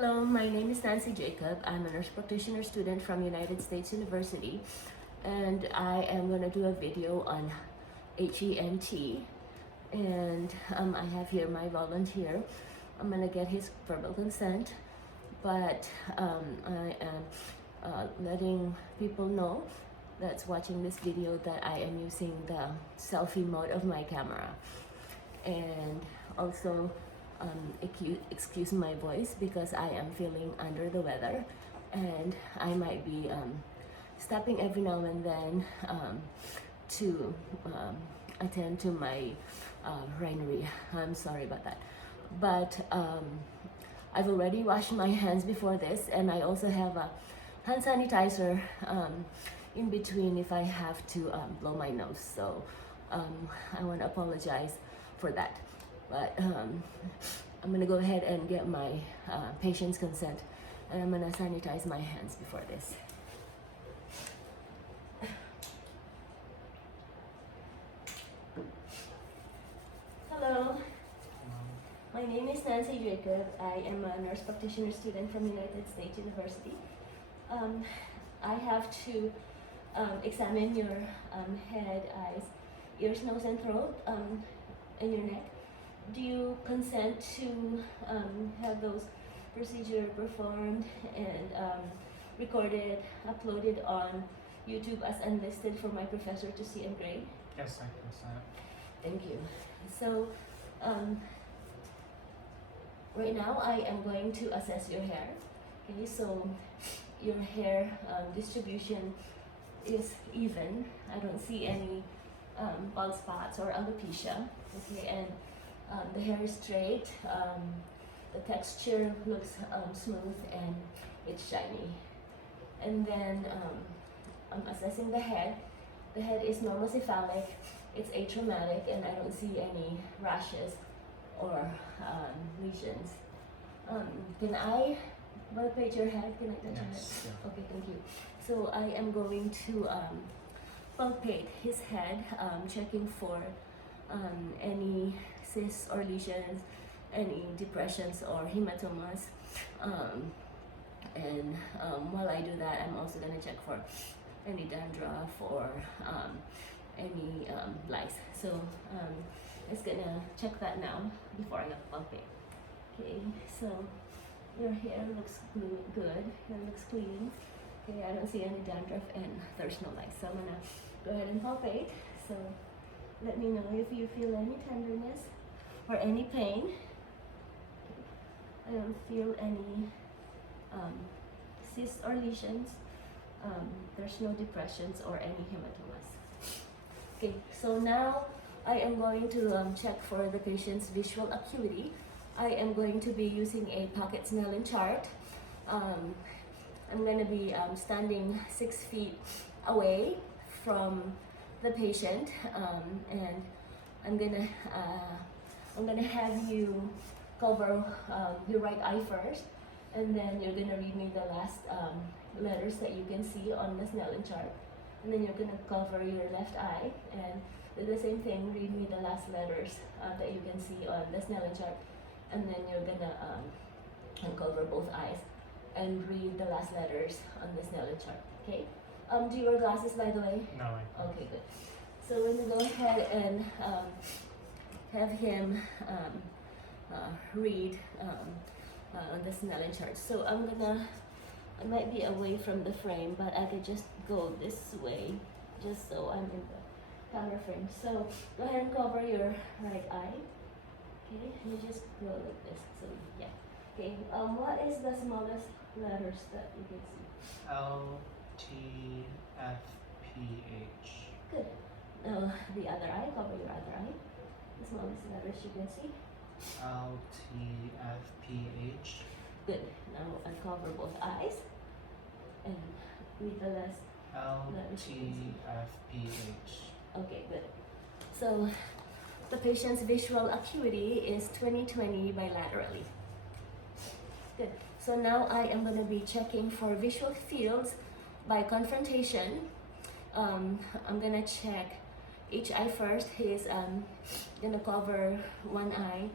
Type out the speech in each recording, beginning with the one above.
Hello, my name is Nancy Jacob. I'm a nurse practitioner student from United States University, and I am going to do a video on Heent. And I have here my volunteer. I'm going to get his verbal consent, but I am letting people know that's watching this video that I am using the selfie mode of my camera. And also, excuse my voice because I am feeling under the weather, and I might be stopping every now and then to attend to my rhinorrhea. I'm sorry about that, but I've already washed my hands before this, and I also have a hand sanitizer in between if I have to blow my nose. So I want to apologize for that, but I'm gonna go ahead and get my patient's consent, and I'm gonna sanitize my hands before this. Hello, my name is Nancy Jacob. I am a nurse practitioner student from United States University. I have to examine your head, eyes, ears, nose, and throat, and your neck. Do you consent to have those procedures performed and recorded, uploaded on YouTube as unlisted for my professor to see and grade? Yes, I consent. Thank you. So right now I am going to assess your hair. Okay, so your hair distribution is even. I don't see any bald spots or alopecia. Okay, and the hair is straight, the texture looks smooth, and it's shiny. And then I'm assessing the head. The head is normocephalic, it's atraumatic, and I don't see any rashes or lesions. Can I palpate your head? Can I touch your head? Yes. Yeah. Okay, thank you. So I am going to palpate his head, checking for any cysts or lesions, any depressions or hematomas, and while I do that, I'm also going to check for any dandruff or any lice. So it's going to check that now before I palpate. Okay, so your hair looks good, hair looks clean. Okay, I don't see any dandruff and there's no lice. So I'm going to go ahead and palpate. So let me know if you feel any tenderness or any pain. I don't feel any cysts or lesions. There's no depressions or any hematomas. Okay, so now I am going to check for the patient's visual acuity. I am going to be using a pocket Snellen chart. I'm going to be standing 6 feet away from the patient, and I'm gonna have you cover your right eye first, and then you're gonna read me the last letters that you can see on the Snellen chart, and then you're gonna cover your left eye and do the same thing, read me the last letters that you can see on the Snellen chart, and then you're gonna uncover both eyes and read the last letters on the Snellen chart. Okay? Do you wear glasses, by the way? No, I don't. Okay, good. So we're gonna go ahead and have him read on the Snellen chart. So I might be away from the frame, but I could just go this way, just so I'm in the camera frame. So go ahead and cover your right eye. Okay, and you just go like this. So yeah. Okay. What is the smallest letters that you can see? L T F P H. Good. Now the other eye, cover your other eye. The smallest letters you can see. L T F P H. Good. Now uncover both eyes and read the last L letters you can T see. F P H. Okay, good. So the patient's visual acuity is 20/20 bilaterally. Good. So now I am going to be checking for visual fields by confrontation. I'm going to check each eye first. He's going to cover one eye,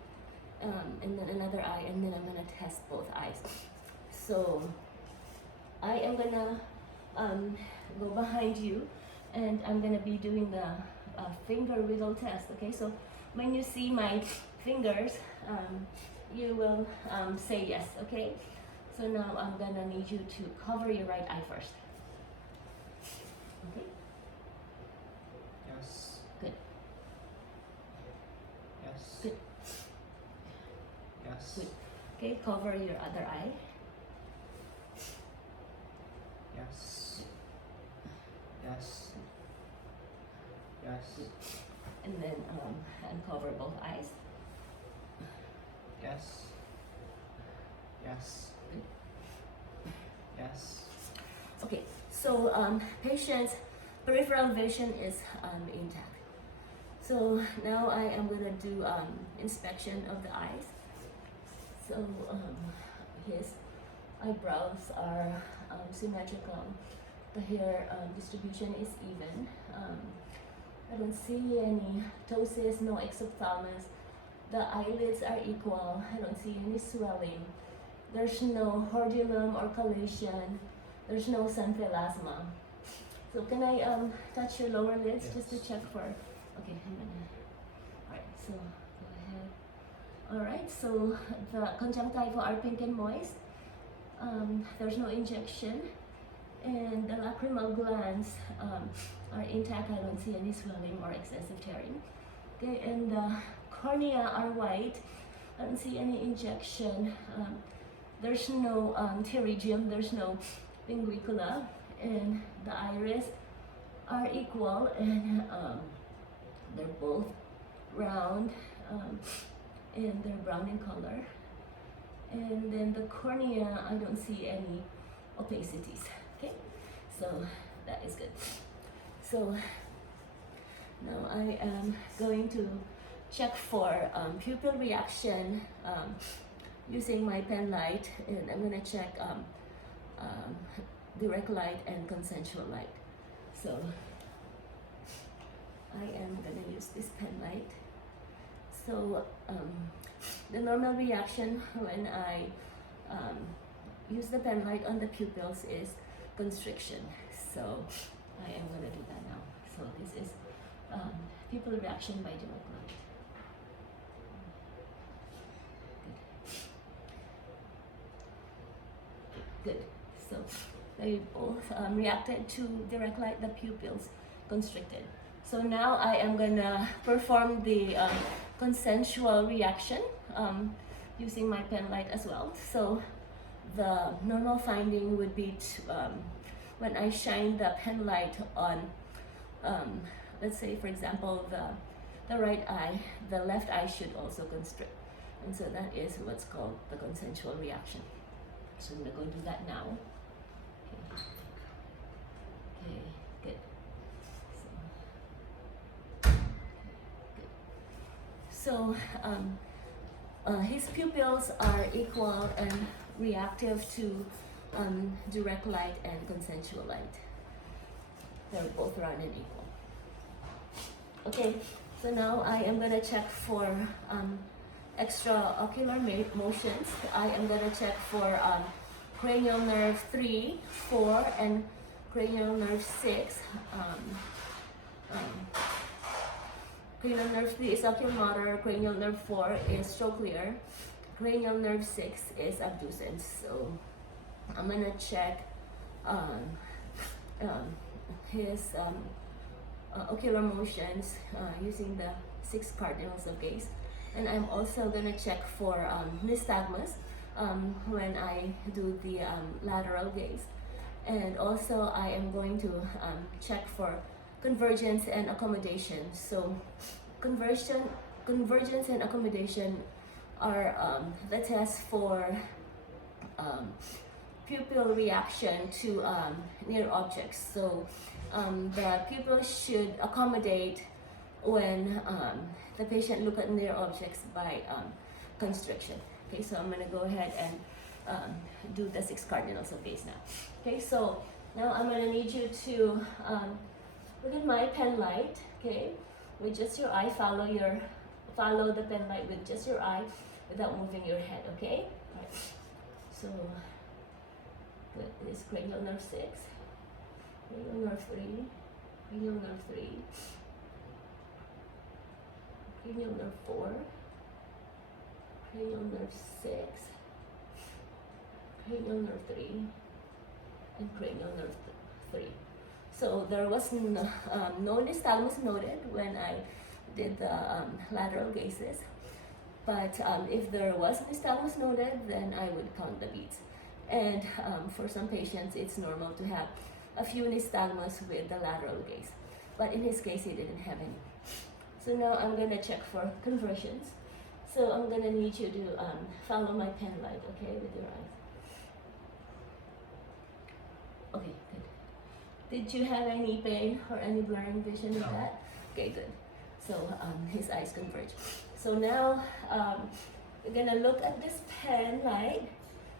and then another eye, and then I'm gonna test both eyes. So I am gonna go behind you, and I'm gonna be doing the finger wiggle test. Okay, so when you see my fingers, you will say yes. Okay, so now I'm gonna need you to cover your right eye first. Okay. Yes. Good. Yes. Good. Yes. Good. Okay, cover your other eye. Yes. Yes. Yes. And then uncover both eyes. Yes. Yes. Yes. Okay, so patient's peripheral vision is intact. So now I am going to do inspection of the eyes. So his eyebrows are symmetrical. The hair distribution is even. I don't see any ptosis, no exophthalmos. The eyelids are equal. I don't see any swelling. There's no hordeolum or chelation. There's no sunphilasma. So can I touch your lower lids just to check for? Okay, I'm gonna. All right, so go ahead. All right, so the conjunctiva are pink and moist. There's no injection, and the lacrimal glands are intact. I don't see any swelling or excessive tearing. Okay, and the cornea are white. I don't see any injection. There's no pterygium. There's no pinguicula, and the iris are equal, and they're both round, and they're brown in color. And then the cornea, I don't see any opacities. Okay, so that is good. So now I am going to check for pupil reaction using my pen light, and I'm gonna check direct light and consensual light. So I am gonna use this pen light. So the normal reaction when I use the pen light on the pupils is constriction. So I am gonna do that now. So this is pupil reaction by direct light. Good. So they both reacted to direct light, the pupils constricted. So now I am gonna perform the consensual reaction using my pen light as well. So the normal finding would be when I shine the pen light on, let's say for example, the right eye, the left eye should also constrict. And so that is what's called the consensual reaction. So I'm gonna go do that now. Okay, good. So his pupils are equal and reactive to direct light and consensual light. They're both round and equal. Okay, so now I am gonna check for extraocular motions. I am gonna check for cranial nerve 3, 4, and cranial nerve 6. Cranial nerve 3 is oculomotor, cranial nerve 4 is trochlear, cranial nerve 6 is abducens. So I'm gonna check his ocular motions using the 6 cardinals of gaze. And I'm also gonna check for nystagmus when I do the lateral gaze. And also I am going to check for convergence and accommodation. So convergence and accommodation are the test for pupil reaction to near objects. So the pupil should accommodate when the patient look at near objects by constriction. Okay, so I'm gonna go ahead and do the 6 cardinals of gaze now. Okay, so now I'm gonna need you to look at my pen light. Okay, with just your eye, follow the pen light with just your eye, without moving your head, okay? Right. So, good. This is cranial nerve 6, cranial nerve 3, cranial nerve 3, cranial nerve 4, cranial nerve 6, cranial nerve 3, and cranial nerve 3. So there was no nystagmus noted when I did the lateral gazes, but if there was nystagmus noted, then I would count the beats. And for some patients, it's normal to have a few nystagmus with the lateral gaze, but in his case, he didn't have any. So now I'm gonna check for conversions. So I'm gonna need you to follow my pen light, okay, with your eyes. Okay, good. Did you have any pain or any blurring vision with No. that? Okay, good. So his eyes converge. So now we're gonna look at this pen light,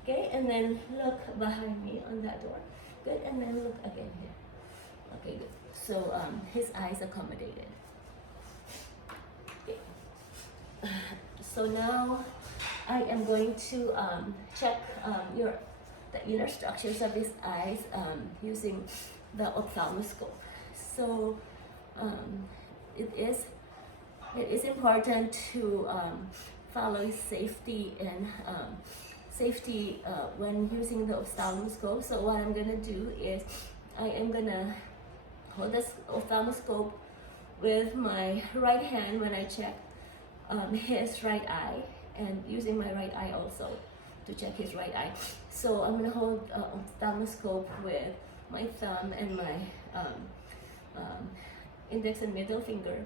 okay, and then look behind me on that door. Good, and then look again here. Okay, good. So his eyes accommodated. Okay. So now I am going to check the inner structures of his eyes using the ophthalmoscope. So it is important to follow safety and safety when using the ophthalmoscope. So what I'm gonna do is I am gonna hold the ophthalmoscope with my right hand when I check his right eye, and using my right eye also to check his right eye. So I'm gonna hold ophthalmoscope with my thumb and my index and middle finger,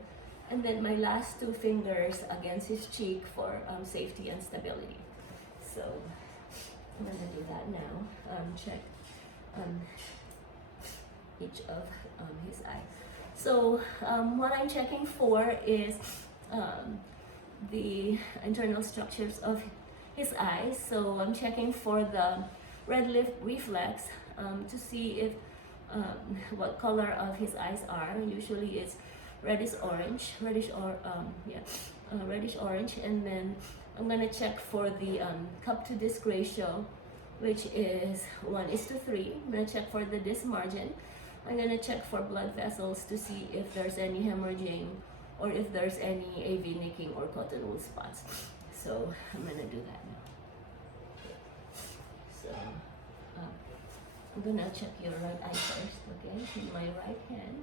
and then my last two fingers against his cheek for safety and stability. So I'm gonna do that now. Check each of his eyes. So what I'm checking for is the internal structures of his eyes. So I'm checking for the red lip reflex to see if what color of his eyes are. Usually it's reddish orange, reddish orange, and then I'm gonna check for the cup to disc ratio, which is 1:3. I'm gonna check for the disc margin. I'm gonna check for blood vessels to see if there's any hemorrhaging or if there's any AV nicking or cotton wool spots. So I'm gonna do that now. So I'm gonna check your right eye first, okay? With my right hand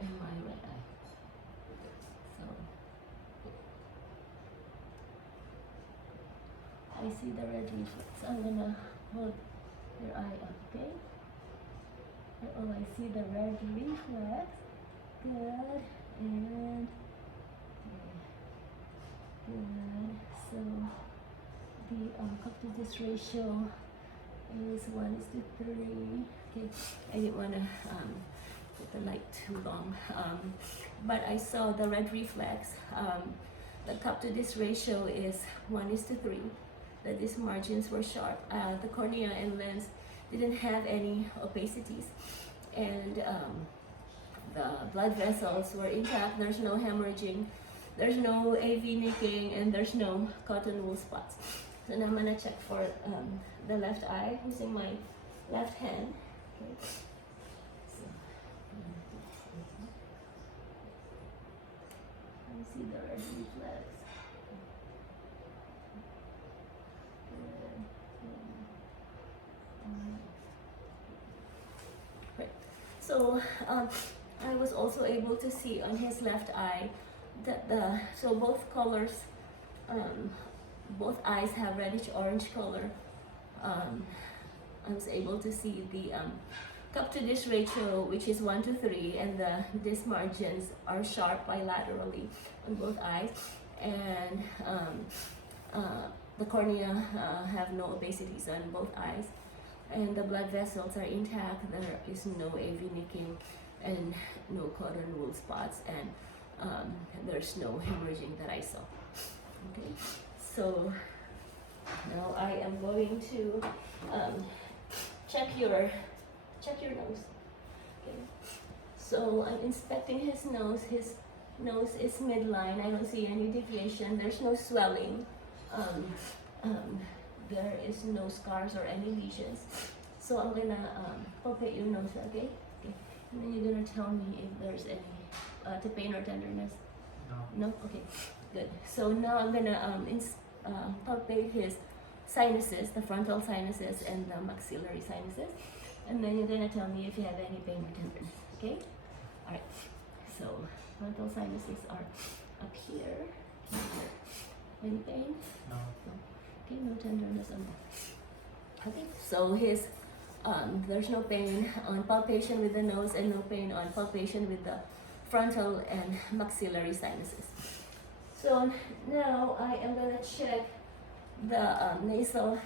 and my right eye. So I see the red reflex. I'm gonna hold your eye up, okay? Oh, I see the red reflex. Good. And good. So the cup to disc ratio is 1:3. Okay, I didn't want to put the light too long, but I saw the red reflex. The cup to disc ratio is 1:3. The disc margins were sharp. The cornea and lens didn't have any opacities, and the blood vessels were intact. There's no hemorrhaging, there's no AV nicking, and there's no cotton wool spots. So now I'm gonna check for the left eye using my left hand. Okay. So, I see the red reflex. Right. So I was also able to see on his left eye that so both colors, both eyes have reddish orange color. I was able to see the cup to disc ratio, which is 1:3, and the disc margins are sharp bilaterally on both eyes, and the cornea have no opacities on both eyes, and the blood vessels are intact. There is no AV nicking and no cotton wool spots, and there's no hemorrhaging that I saw. Okay, so now I am going to check your nose. Okay, so I'm inspecting his nose. His nose is midline. I don't see any deviation. There's no swelling um, um, there is no scars or any lesions. So I'm gonna palpate your nose, okay? Okay. And then you're gonna tell me if there's any pain or tenderness. No. No? Okay, good. So now I'm gonna palpate his sinuses, the frontal sinuses and the maxillary sinuses. And then you're gonna tell me if you have any pain or tenderness, okay? Alright, so frontal sinuses are up here. Any pain? No. Okay, no tenderness on that. Okay, so his there's no pain on palpation with the nose and no pain on palpation with the frontal and maxillary sinuses. So now I am gonna check the nasal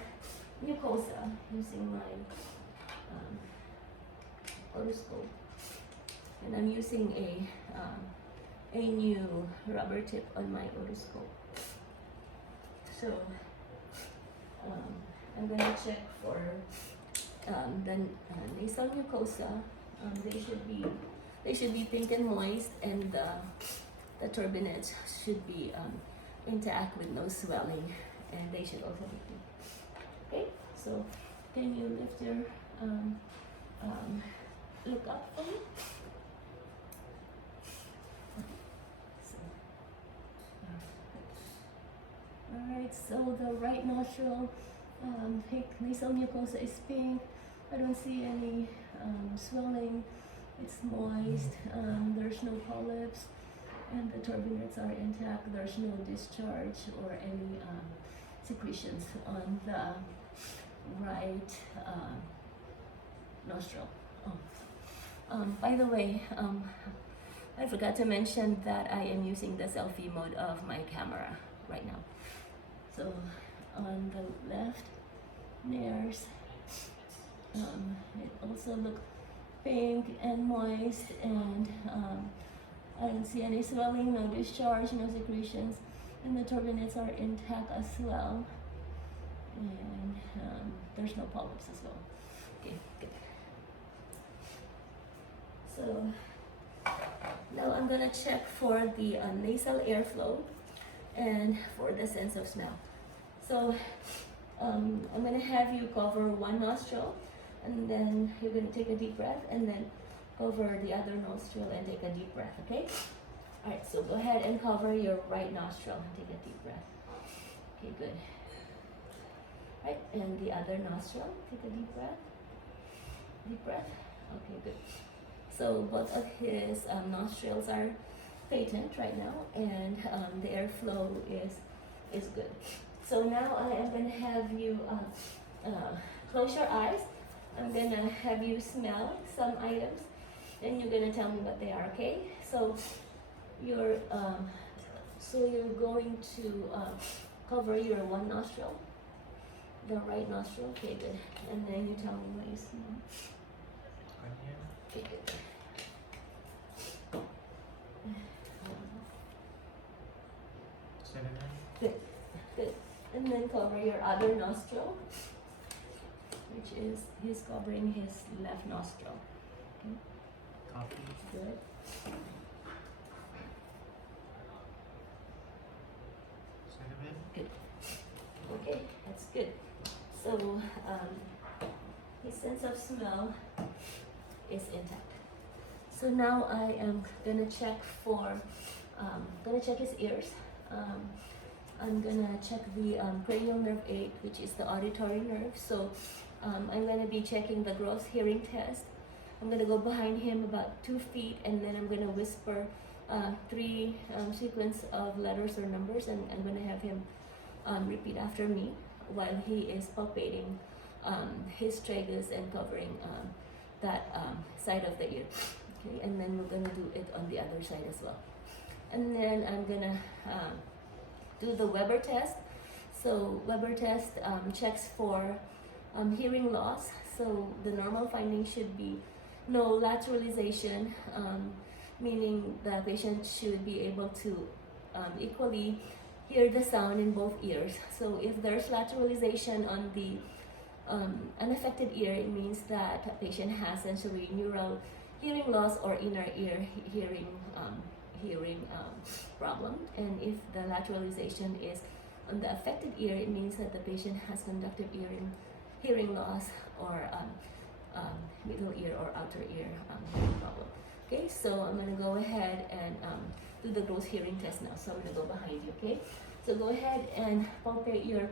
mucosa using my otoscope, and I'm using a new rubber tip on my otoscope. So I'm gonna check for the nasal mucosa. They should be pink and moist, and the turbinates should be intact with no swelling, and they should also be pink. Okay, so can you lift your look up for me? Alright, so the right nostril, nasal mucosa is pink. I don't see any swelling. It's moist. There's no polyps, and the turbinates are intact. There's no discharge or any secretions on the right nostril. By the way, I forgot to mention that I am using the selfie mode of my camera right now. So on the left nares, it also looks pink and moist, and I don't see any swelling, no discharge, no secretions, and the turbinates are intact as well, and there's no polyps as well. Okay, good. So now I'm gonna check for the nasal airflow and for the sense of smell. So I'm gonna have you cover one nostril, and then you're gonna take a deep breath, and then cover the other nostril and take a deep breath, okay? All right, so go ahead and cover your right nostril and take a deep breath. Okay, good. All right, and the other nostril, take a deep breath. Deep breath. Okay, good. So both of his nostrils are patent right now, and the airflow is good. So now I am going to have you close your eyes. I'm going to have you smell some items, and you're going to tell me what they are, okay? So you're going to cover your one nostril, the right nostril, okay, good. And then you tell me what you smell. Onion. Okay, good. Cinnamon. Good, good. And then cover your other nostril, which is he's covering his left nostril. Okay, Coffee. good. Cinnamon. Good. Okay, that's good. So his sense of smell is intact. So now I am gonna check for his ears. I'm gonna check the cranial nerve 8, which is the auditory nerve. So I'm gonna be checking the gross hearing test. I'm gonna go behind him about 2 feet, and then I'm gonna whisper 3 sequence of letters or numbers, and I'm gonna have him repeat after me while he is palpating his tragus and covering that side of the ear. Okay, and then we're gonna do it on the other side as well. And then I'm gonna do the Weber test. So Weber test checks for hearing loss. So the normal finding should be no lateralization, meaning the patient should be able to equally hear the sound in both ears. So if there's lateralization on the unaffected ear, it means that a patient has sensory neural hearing loss or inner ear hearing problem. And if the lateralization is on the affected ear, it means that the patient has conductive hearing loss, or middle ear or outer ear hearing problem. Okay, so I'm gonna go ahead and do the gross hearing test now. So I'm gonna go behind you. Okay, so go ahead and palpate your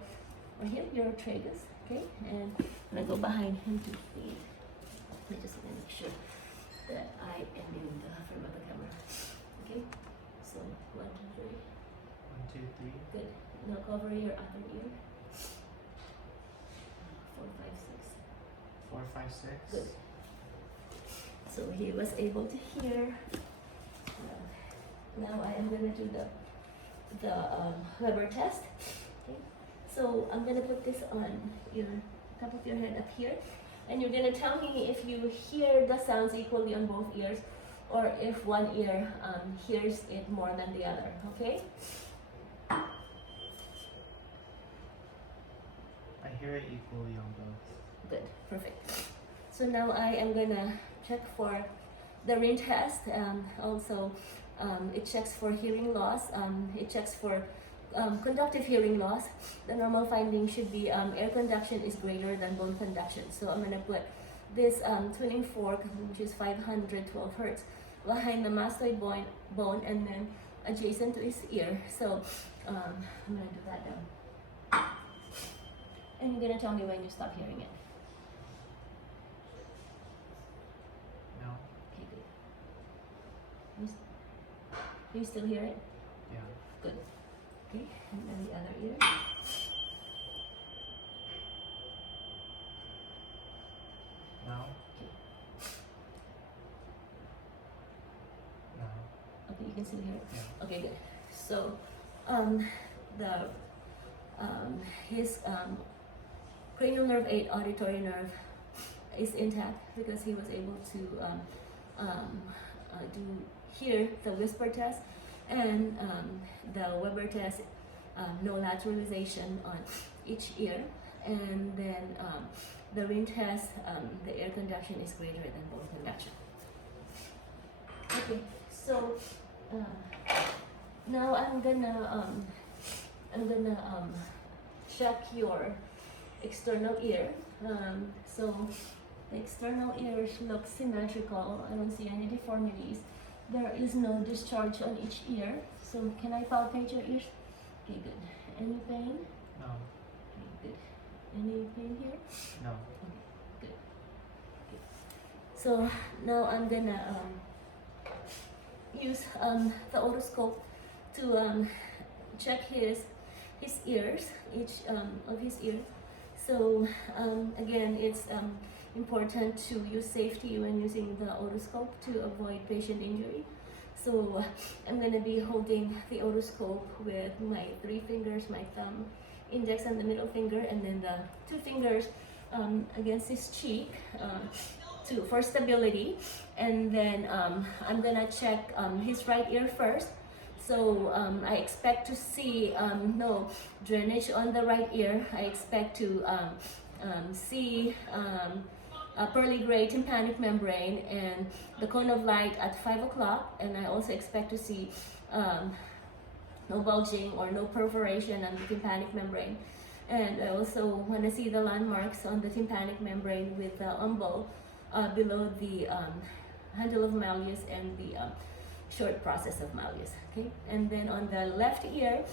tragus. Okay, and I'm gonna go behind him to feed. I just want to make sure that I am in the frame of the camera. Okay, so 1, 2, 3. 1, 2, 3. Good. Now cover your other ear. 4, 5, 6. 4, 5, 6. Good. So he was able to hear. Now I am going to do the Weber test. Okay. So I'm going to put this on your top of your head up here, and you're going to tell me if you hear the sounds equally on both ears, or if one ear hears it more than the other. Okay. I hear it equally on both. Good, perfect. So now I am gonna check for the ring test. Also, it checks for hearing loss. It checks for conductive hearing loss. The normal finding should be air conduction is greater than bone conduction. So I'm gonna put this tuning fork, which is 512 hertz, behind the mastoid bone and then adjacent to his ear. So I'm gonna do that now. And you're gonna tell me when you stop hearing it. No. Okay, good. You still hear it? Yeah. Good. Okay, and then the other ear. No. Okay. No. Okay, you can still hear it? Yeah. Okay, good. So, his cranial nerve 8 auditory nerve is intact because he was able to hear the whisper test and the Weber test, no lateralization on each ear, and then the ring test, the air conduction is greater than bone conduction. Okay, so now I'm gonna check your external ear. So the external ears look symmetrical. I don't see any deformities. There is no discharge on each ear. So can I palpate your ears? Okay, good. Any pain? No. Okay, good. Any pain here? No. Okay, good. Okay. So now I'm gonna use the otoscope to check his ears, each of his ears. So again, it's important to use safety when using the otoscope to avoid patient injury. So I'm going to be holding the otoscope with my 3 fingers, my thumb, index, and the middle finger, and then the 2 fingers against his cheek for stability. And then I'm going to check his right ear first. So I expect to see no drainage on the right ear. I expect to see a pearly gray tympanic membrane and the cone of light at 5 o'clock. And I also expect to see no bulging or no perforation on the tympanic membrane. And I also want to see the landmarks on the tympanic membrane with the umbo below the handle of malleus and the short process of malleus. Okay, and then on the left ear,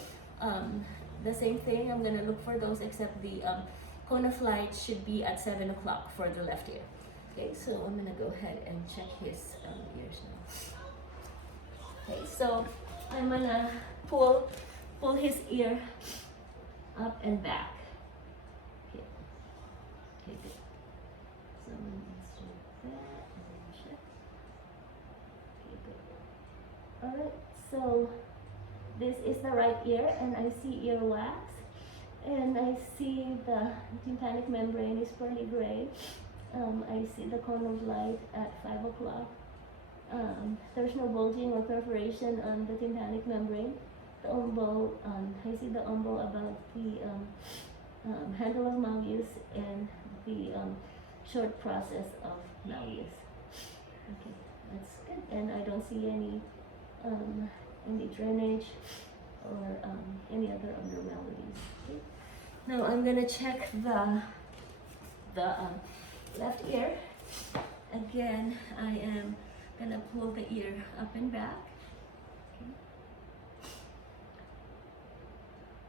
the same thing. I'm gonna look for those, except the cone of light should be at 7 o'clock for the left ear. Okay, so I'm gonna go ahead and check his ears now. Okay, so I'm gonna pull his ear up and back. Okay, okay, good. So let's do that and then check. Okay, good. All right, so this is the right ear, and I see earwax, and I see the tympanic membrane is pearly gray. I see the cone of light at 5 o'clock. There's no bulging or perforation on the tympanic membrane. The umbo, I see the umbo above the handle of malleus and the short process of malleus. Okay, that's good. And I don't see any drainage or any other abnormalities. Okay. Now I'm gonna check the left ear. Again, I am gonna pull the ear up and back.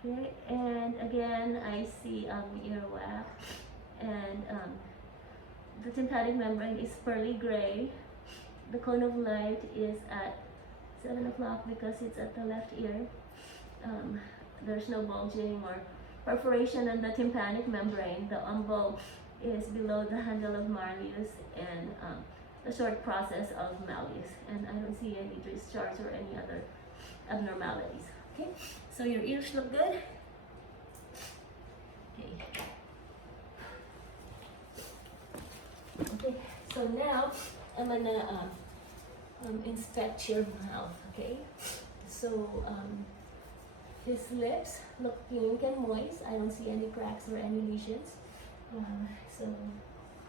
Okay, and again, I see earwax, and the tympanic membrane is pearly gray. The cone of light is at 7 o'clock because it's at the left ear. There's no bulging or perforation on the tympanic membrane. The umbel is below the handle of Marlius and the short process of Malleus. And I don't see any discharge or any other abnormalities. Okay, so your ears look good. Okay, so now I'm gonna inspect your mouth. Okay, so his lips look pink and moist. I don't see any cracks or any lesions.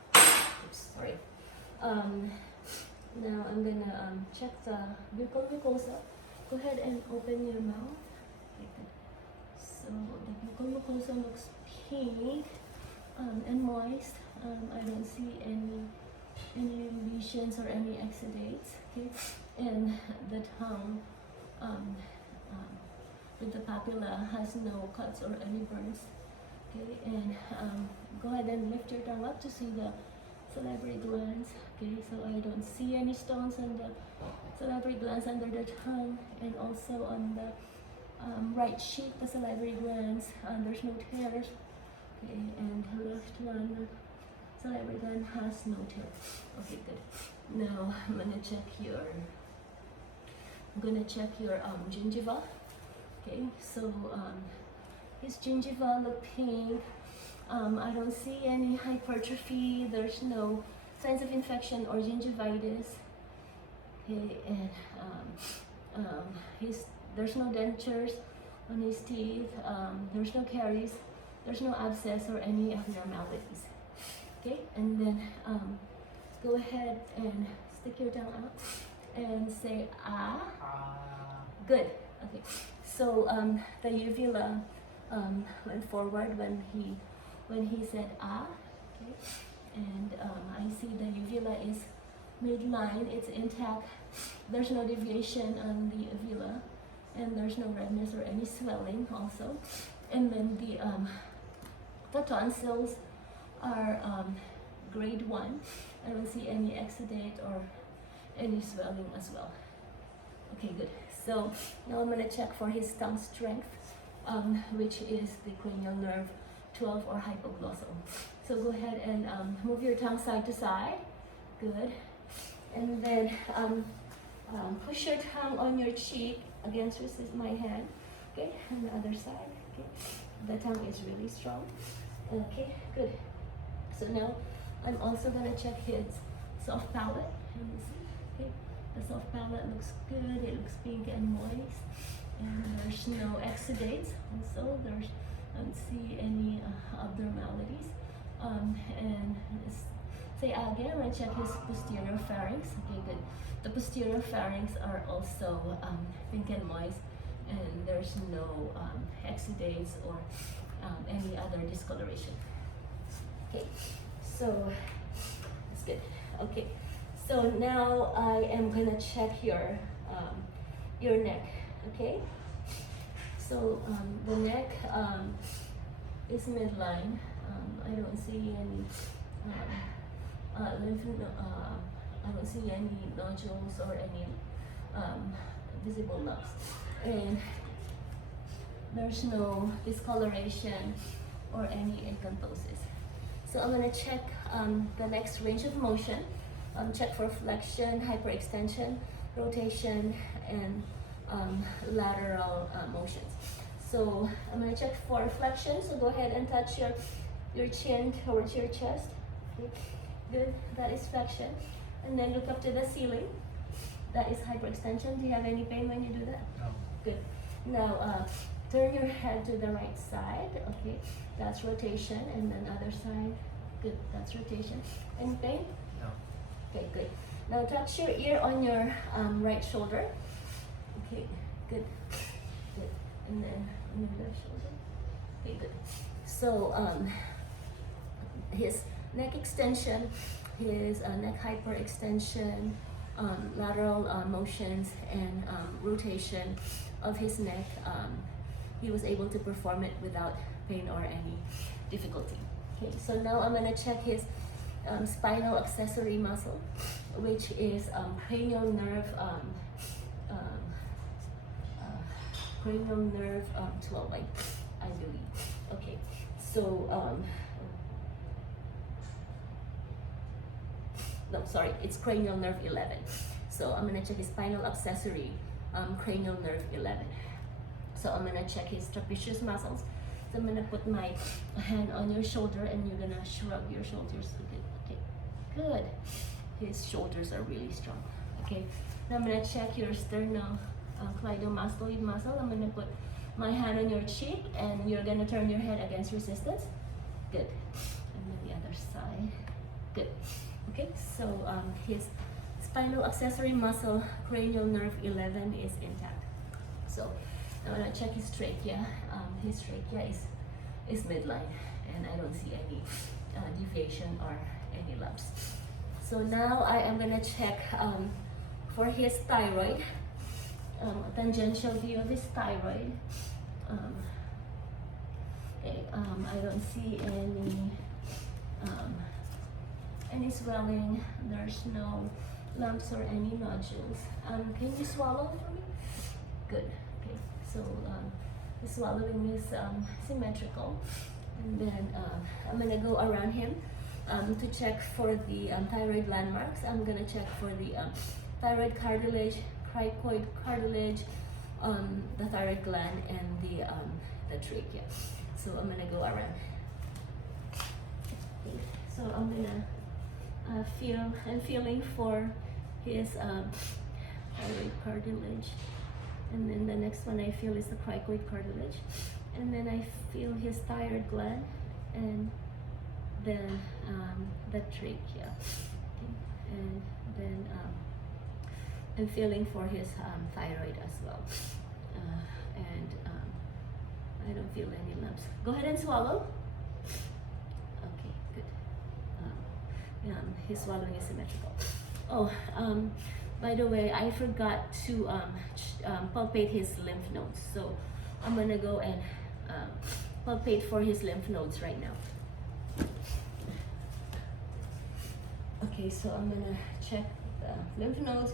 Oops, sorry. Now I'm gonna check the buccal mucosa. Go ahead and open your mouth. Like that. So the buccal mucosa looks pink and moist. I don't see any lesions or any exudates. Okay, and the tongue with the papilla has no cuts or any burns. Okay, and go ahead and lift your tongue up to see the salivary glands. Okay, so I don't see any stones on the salivary glands under the tongue, and also on the right cheek, the salivary glands, there's no tears. Okay, and the left one, the salivary gland has no tear. Okay, good. Now I'm gonna check your gingiva. Okay, so his gingiva look pink. I don't see any hypertrophy. There's no signs of infection or gingivitis. Okay, and there's no dentures on his teeth. There's no caries. There's no abscess or any abnormalities. Okay, and then go ahead and stick your tongue out and say ah. Good. Okay. So the uvula went forward when he said ah. Okay. And I see the uvula is midline. It's intact. There's no deviation on the uvula, and there's no redness or any swelling also. And then the tonsils are grade 1. I don't see any exudate or any swelling as well. Okay, good. So now I'm gonna check for his tongue strength, which is the cranial nerve 12 or hypoglossal. So go ahead and move your tongue side to side. Good. And then push your tongue on your cheek against my hand. Okay, and the other side. Okay, the tongue is really strong. Okay, good. So now I'm also gonna check his soft palate. Okay, the soft palate looks good. It looks pink and moist, and there's no exudates. Also, I don't see any abnormalities. And say again, I'm gonna check his posterior pharynx. Okay, good. The posterior pharynx are also pink and moist, and there's no exudates or any other discoloration. Okay, so that's good. Okay, so now I am gonna check your neck. Okay, so the neck is midline. I don't see any I don't see any nodules or any visible lumps, and there's no discoloration or any acanthosis. So I'm gonna check the next range of motion. Check for flexion, hyperextension, rotation, and lateral motions. So I'm gonna check for flexion. So go ahead and touch your chin towards your chest. Okay. Good. That is flexion. And then look up to the ceiling. That is hyperextension. Do you have any pain when you do that? No. Good. Now turn your head to the right side. Okay. That's rotation. And then other side. Good. That's rotation. Any pain? No. Okay, good. Now touch your ear on your right shoulder. Okay, good. Good. and then another shoulder. Okay, good. So his neck extension, his neck hyperextension, lateral motions, and rotation of his neck, he was able to perform it without pain or any difficulty. Okay, so now I'm gonna check his spinal accessory muscle, which is cranial nerve, cranial nerve 12, I believe. Okay, so no, sorry, it's cranial nerve 11. So I'm gonna check his spinal accessory, cranial nerve 11. So I'm gonna check his trapezius muscles. So I'm gonna put my hand on your shoulder and you're gonna shrug your shoulders. Okay, good. His shoulders are really strong. Okay, now I'm gonna check your sternocleidomastoid muscle. I'm gonna put my hand on your cheek and you're gonna turn your head against resistance. Good. And then the other side. Good. Okay, so his spinal accessory muscle, cranial nerve 11 is intact. So I'm gonna check his trachea. His trachea is midline, and I don't see any deviation or any lumps. So now I am gonna check for his thyroid, a tangential view of his thyroid. Okay, I don't see any swelling. There's no lumps or any nodules. Can you swallow for me? Good. Okay, so the swallowing is symmetrical, and then I'm gonna go around him to check for the thyroid landmarks. I'm gonna check for the thyroid cartilage, cricoid cartilage, the thyroid gland, and the trachea. So I'm gonna go around. Okay. So I'm gonna I'm feeling for his thyroid cartilage, and then the next one I feel is the cricoid cartilage, and then I feel his thyroid gland, and then the trachea. Okay. And then I'm feeling for his thyroid as well, and I don't feel any lumps. Go ahead and swallow. Okay, good. His swallowing is symmetrical. Oh, by the way, I forgot to palpate his lymph nodes. So I'm gonna go and palpate for his lymph nodes right now. Okay, so I'm gonna check the lymph nodes.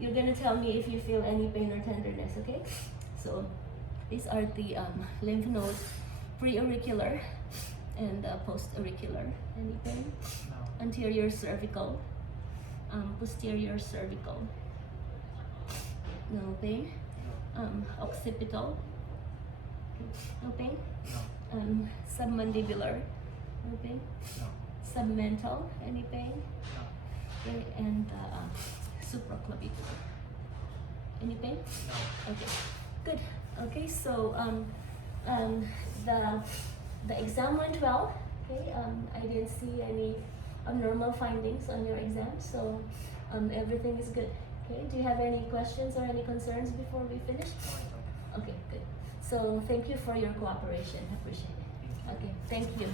You're gonna tell me if you feel any pain or tenderness, okay? So these are the lymph nodes, pre-auricular and post-auricular. Any pain? No. Anterior cervical, posterior cervical. No pain. Occipital. No pain. No. Submandibular. No pain. No. Submental. Any pain? No. Okay, and supraclavicular. Any pain? No. Okay, good. Okay, so the exam went well. Okay, I didn't see any abnormal findings on your exam, so everything is good. Okay, do you have any questions or any concerns before we finish? No, it's okay. Okay, good. So thank you for your cooperation. I appreciate it. Thank you. Okay, thank you.